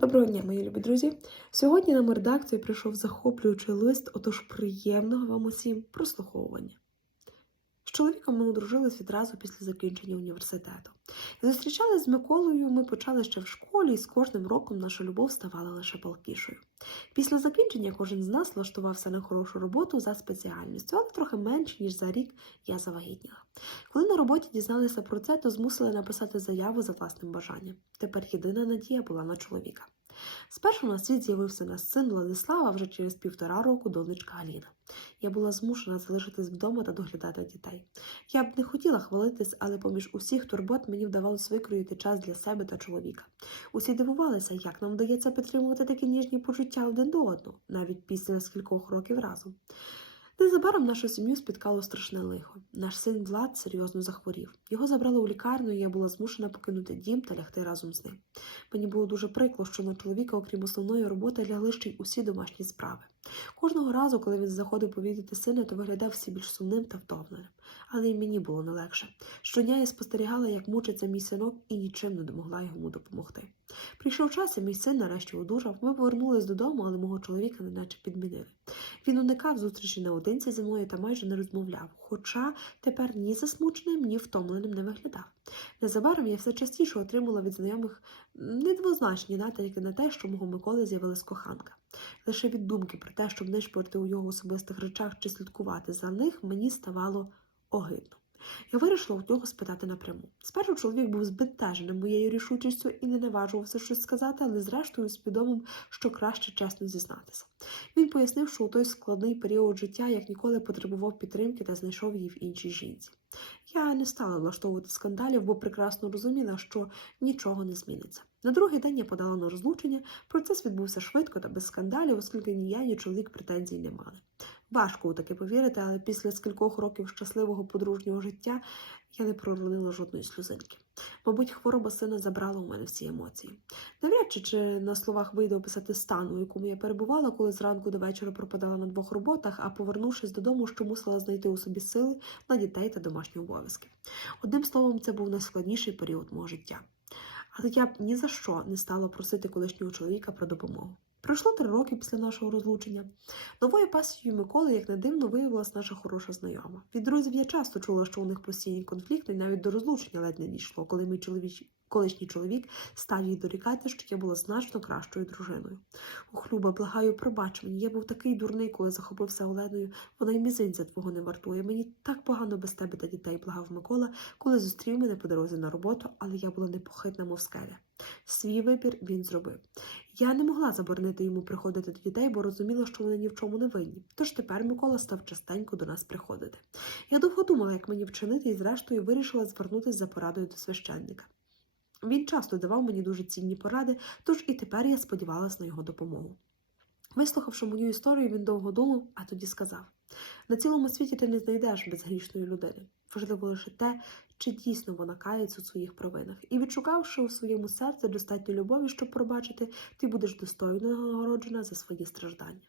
Доброго дня, мої любі друзі. Сьогодні нам редакцію прийшов захоплюючий лист, отож приємного вам усім прослуховування. З чоловіком ми одружились відразу після закінчення університету. І зустрічались з Миколою ми почали ще в школі, і з кожним роком наша любов ставала лише палкішою. Після закінчення кожен з нас влаштувався на хорошу роботу за спеціальністю, але трохи менше, ніж за рік я завагітніла. Коли на роботі дізналися про це, то змусили написати заяву за власним бажанням. Тепер єдина надія була на чоловіка. Спершу на світ з'явився наш син Владислав, а вже через півтора року донечка Аліна. Я була змушена залишитись вдома та доглядати дітей. Я б не хотіла хвалитись, але поміж усіх турбот мені вдавалося викроїти час для себе та чоловіка. Усі дивувалися, як нам вдається підтримувати такі ніжні почуття один до одного, навіть після скількох років разом. Незабаром нашу сім'ю спіткало страшне лихо. Наш син Влад серйозно захворів. Його забрали у лікарню, і я була змушена покинути дім та лягти разом з ним. Мені було дуже прикро, що на чоловіка, окрім основної роботи, лягли ще й усі домашні справи. Кожного разу, коли він заходив повідати сина, то виглядав всі більш сумним та втомленим. Але й мені було не легше. Щодня я спостерігала, як мучиться мій синок, і нічим не домогла йому допомогти. Прийшов час, і мій син нарешті одужав. Ми повернулись додому, але мого чоловіка неначе підмінили. Він уникав зустрічі наодинці зі мною та майже не розмовляв, хоча тепер ні засмученим, ні втомленим не виглядав. Незабаром я все частіше отримала від знайомих недвозначні натяки на те, що мого Миколи з'явилась коханка. Лише від думки про те, щоб нишпорти у його особистих речах чи слідкувати за них, мені ставало огидно. Я вирішила у нього спитати напряму. Спершу чоловік був збентеженим моєю рішучістю і не наважувався щось сказати, але зрештою усвідомив, що краще чесно зізнатися. Він пояснив, що у той складний період життя як ніколи потребував підтримки та знайшов її в іншій жінці. Я не стала влаштовувати скандалів, бо прекрасно розуміла, що нічого не зміниться. На другий день я подала на розлучення. Процес відбувся швидко та без скандалів, оскільки ні я, ні чоловік претензій не мали. Важко у таке повірити, але після скількох років щасливого подружнього життя я не проронила жодної сльозинки. Мабуть, хвороба сина забрала у мене всі емоції. Навряд чи, чи на словах вийде описати стан, у якому я перебувала, коли зранку до вечора пропадала на двох роботах, а повернувшись додому, що мусила знайти у собі сили на дітей та домашні обов'язки. Одним словом, це був найскладніший період мого життя. Але я б ні за що не стала просити колишнього чоловіка про допомогу. Пройшло три роки після нашого розлучення. Новою пасією Миколи, як не дивно, виявилась наша хороша знайома. Від друзів я часто чула, що у них постійні конфлікти, навіть до розлучення ледь не дійшло, коли мій чоловік, колишній чоловік став їй дорікати, що я була значно кращою дружиною. Ох, Люба, благаю, пробач мені. Я був такий дурний, коли захопився Оленою. Вона й мізинця твого не вартує. Мені так погано без тебе та дітей, благав Микола, коли зустрів мене по дорозі на роботу, але я була непохитна, мов скеля. Свій вибір він зробив. Я не могла заборонити йому приходити до дітей, бо розуміла, що вони ні в чому не винні. Тож тепер Микола став частенько до нас приходити. Я довго думала, як мені вчинити, і зрештою вирішила звернутися за порадою до священника. Він часто давав мені дуже цінні поради, тож і тепер я сподівалася на його допомогу. Вислухавши мою історію, він довго думав, а тоді сказав: на цілому світі ти не знайдеш безгрішної людини. Важливо лише те, чи дійсно вона кається у своїх провинах. І відшукавши у своєму серці достатньо любові, щоб пробачити, ти будеш достойно нагороджена за свої страждання.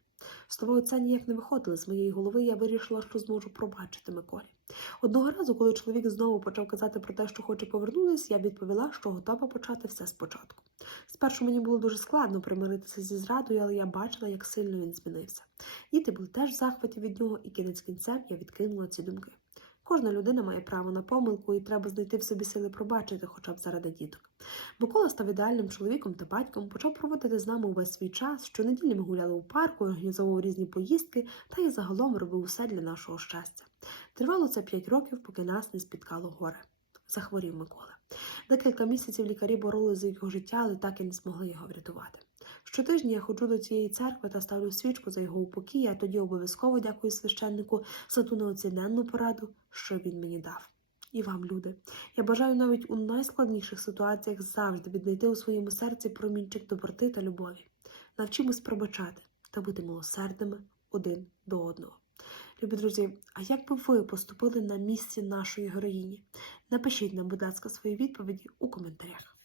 Слово це ніяк не виходили з моєї голови, я вирішила, що зможу пробачити Миколі. Одного разу, коли чоловік знову почав казати про те, що хоче повернутися, я відповіла, що готова почати все спочатку. Спершу мені було дуже складно примиритися зі зрадою, але я бачила, як сильно він змінився. Діти були теж в захваті від нього, і кінець кінцем я відкинула ці думки. Кожна людина має право на помилку, і треба знайти в собі сили пробачити, хоча б заради діток. Микола став ідеальним чоловіком та батьком, почав проводити з нами увесь свій час. Щонеділі ми гуляли у парку, організовував різні поїздки та й загалом робив усе для нашого щастя. Тривало це п'ять років, поки нас не спіткало горе. Захворів Микола. Декілька місяців лікарі боролися за його життя, але так і не змогли його врятувати. Щотижня я ходжу до цієї церкви та ставлю свічку за його упокій, а тоді обов'язково дякую священнику за ту неоціненну пораду, що він мені дав. І вам, люди, я бажаю навіть у найскладніших ситуаціях завжди віднайти у своєму серці промінчик доброти та любові. Навчимось пробачати та бути милосердними один до одного. Любі друзі, а як би ви поступили на місці нашої героїні? Напишіть нам, будь ласка, свої відповіді у коментарях.